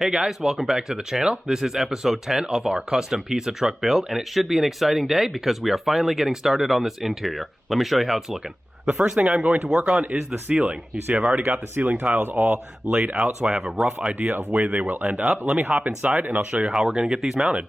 Hey guys, welcome back to the channel. This is episode 10 of our custom pizza truck build, and it should be an exciting day because we are finally getting started on this interior. Let me show you how it's looking. The first thing I'm going to work on is the ceiling. You see, I've already got the ceiling tiles all laid out, so I have a rough idea of where they will end up. Let me hop inside and I'll show you how we're going to get these mounted.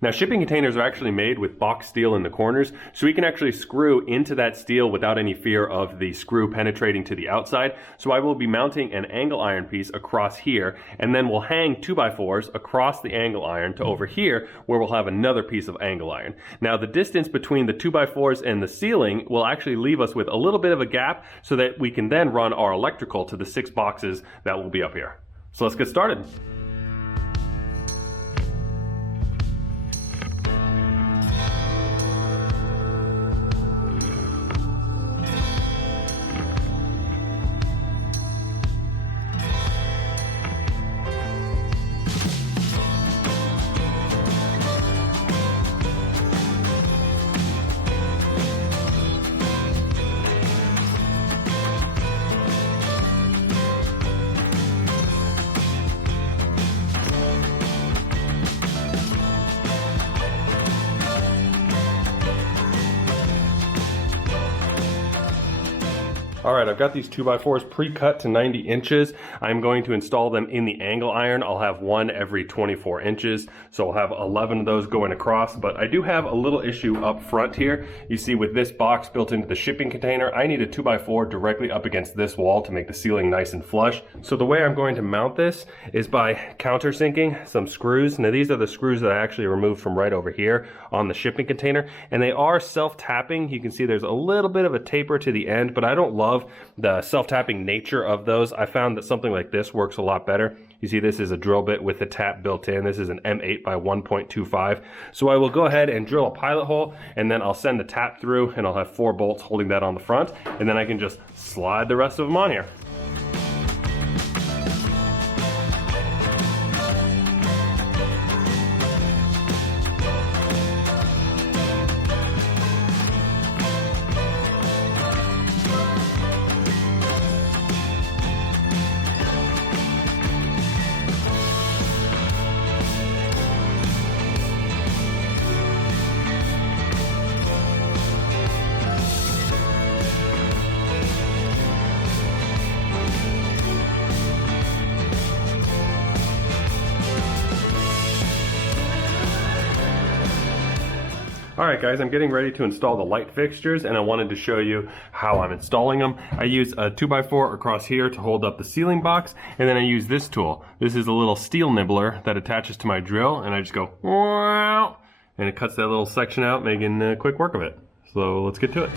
Now, shipping containers are actually made with box steel in the corners, so we can actually screw into that steel without any fear of the screw penetrating to the outside. So I will be mounting an angle iron piece across here, and then we'll hang 2x4s across the angle iron to over here, where we'll have another piece of angle iron. Now, the distance between the 2x4s and the ceiling will actually leave us with a little bit of a gap so that we can then run our electrical to the 6 boxes that will be up here. So let's get started. Alright, I've got these 2x4s pre-cut to 90 inches. I'm going to install them in the angle iron. I'll have one every 24 inches, so I'll have 11 of those going across. But I do have a little issue up front here. You see, with this box built into the shipping container, I need a 2x4 directly up against this wall to make the ceiling nice and flush. So the way I'm going to mount this is by countersinking some screws. Now, these are the screws that I actually removed from right over here on the shipping container, and they are self-tapping. You can see there's a little bit of a taper to the end, but I don't love the self-tapping nature of those. I found that something like this works a lot better. You see, this is a drill bit with the tap built in. This is an M8 by 1.25. So I will go ahead and drill a pilot hole, and then I'll send the tap through, and I'll have 4 bolts holding that on the front, and then I can just slide the rest of them on here. Alright guys, I'm getting ready to install the light fixtures, and I wanted to show you how I'm installing them. I use a 2x4 across here to hold up the ceiling box, and then I use this tool. This is a little steel nibbler that attaches to my drill, and I just go, wow, and it cuts that little section out, making quick work of it. So let's get to it.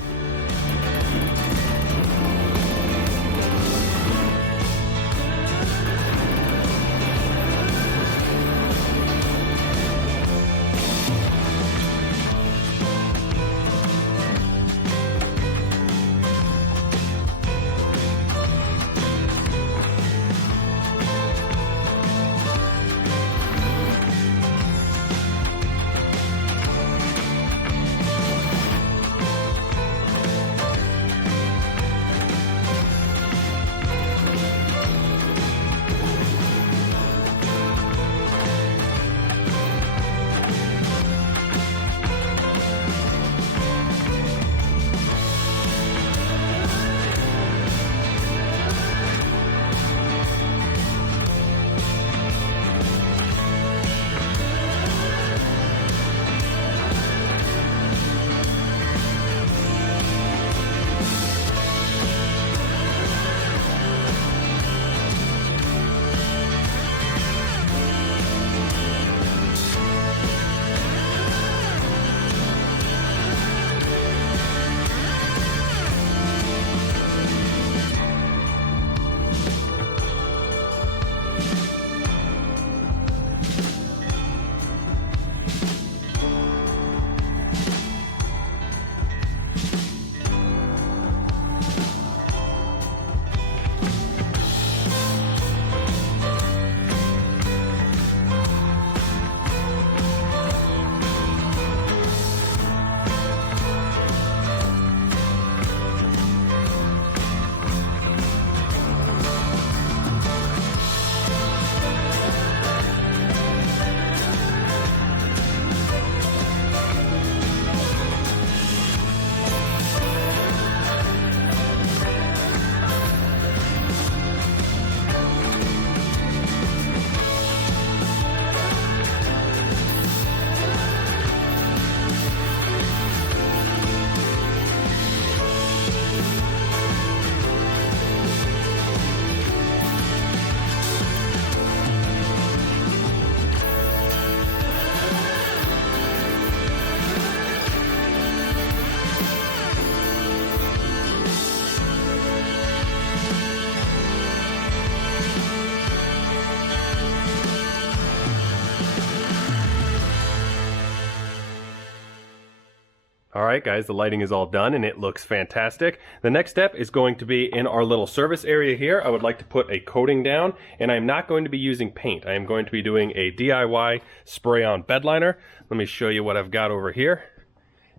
Alright guys, the lighting is all done and it looks fantastic. The next step is going to be in our little service area here. I would like to put a coating down, and I'm not going to be using paint. I am going to be doing a DIY spray-on bedliner. Let me show you what I've got over here.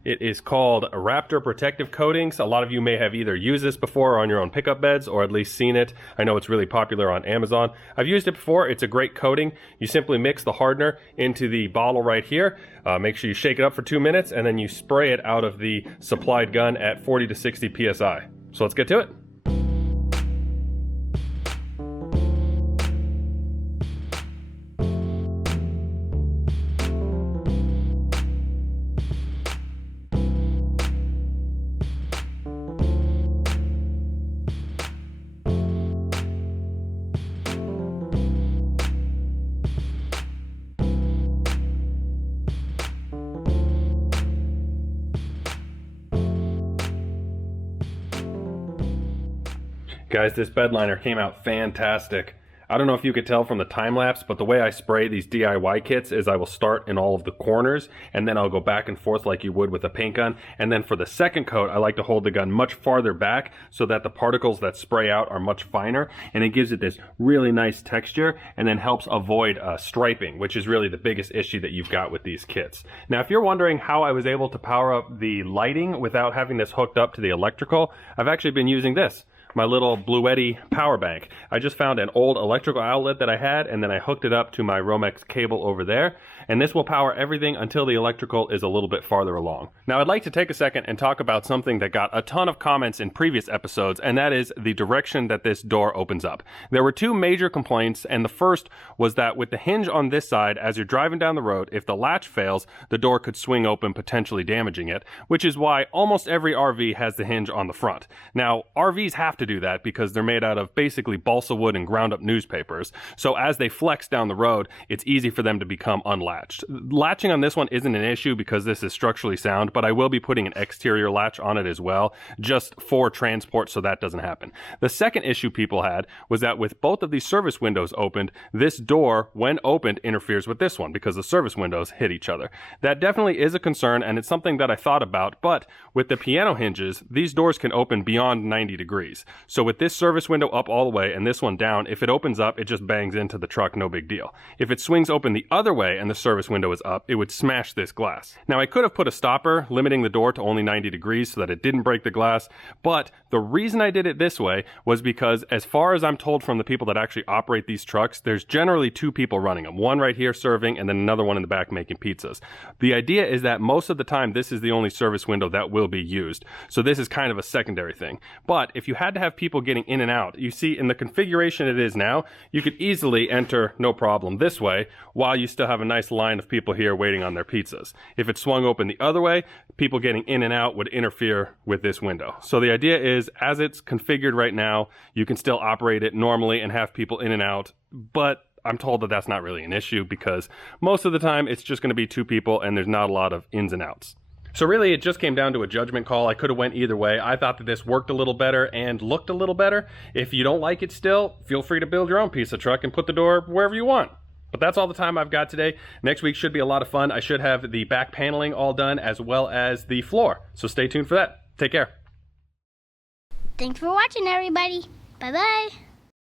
It is called Raptor Protective Coatings. A lot of you may have either used this before on your own pickup beds or at least seen it. I know it's really popular on Amazon. I've used it before. It's a great coating. You simply mix the hardener into the bottle right here. Make sure you shake it up for 2 minutes and then you spray it out of the supplied gun at 40 to 60 psi. So let's get to it. Guys, this bed liner came out fantastic. I don't know if you could tell from the time lapse, but the way I spray these DIY kits is I will start in all of the corners and then I'll go back and forth like you would with a paint gun. And then for the second coat, I like to hold the gun much farther back so that the particles that spray out are much finer, and it gives it this really nice texture and then helps avoid striping, which is really the biggest issue that you've got with these kits. Now, if you're wondering how I was able to power up the lighting without having this hooked up to the electrical, I've actually been using this. My little Bluetti power bank. I just found an old electrical outlet that I had, and then I hooked it up to my Romex cable over there, and this will power everything until the electrical is a little bit farther along. Now, I'd like to take a second and talk about something that got a ton of comments in previous episodes, and that is the direction that this door opens up. There were two major complaints, and the first was that with the hinge on this side, as you're driving down the road, if the latch fails, the door could swing open, potentially damaging it, which is why almost every RV has the hinge on the front. Now, RVs have to do that because they're made out of basically balsa wood and ground up newspapers. So as they flex down the road, it's easy for them to become unlatched. Latching on this one isn't an issue because this is structurally sound, but I will be putting an exterior latch on it as well, just for transport so that doesn't happen. The second issue people had was that with both of these service windows opened, this door, when opened, interferes with this one because the service windows hit each other. That definitely is a concern, and it's something that I thought about, but with the piano hinges, these doors can open beyond 90 degrees. So with this service window up all the way and this one down, if it opens up, it just bangs into the truck, no big deal. If it swings open the other way and the service window is up, it would smash this glass. Now, I could have put a stopper limiting the door to only 90 degrees so that it didn't break the glass, but the reason I did it this way was because, as far as I'm told from the people that actually operate these trucks, there's generally two people running them. One right here serving and then another one in the back making pizzas. The idea is that most of the time this is the only service window that will be used. So this is kind of a secondary thing. But if you had to have people getting in and out, you see in the configuration it is now, you could easily enter no problem this way while you still have a nice line of people here waiting on their pizzas. If it swung open the other way, people getting in and out would interfere with this window. So the idea is, as it's configured right now, you can still operate it normally and have people in and out, but I'm told that that's not really an issue because most of the time it's just going to be two people and there's not a lot of ins and outs. So really, it just came down to a judgment call. I could have went either way. I thought that this worked a little better and looked a little better. If you don't like it still, feel free to build your own piece of truck and put the door wherever you want. But that's all the time I've got today. Next week should be a lot of fun. I should have the back paneling all done as well as the floor. So stay tuned for that. Take care. Thanks for watching, everybody. Bye-bye.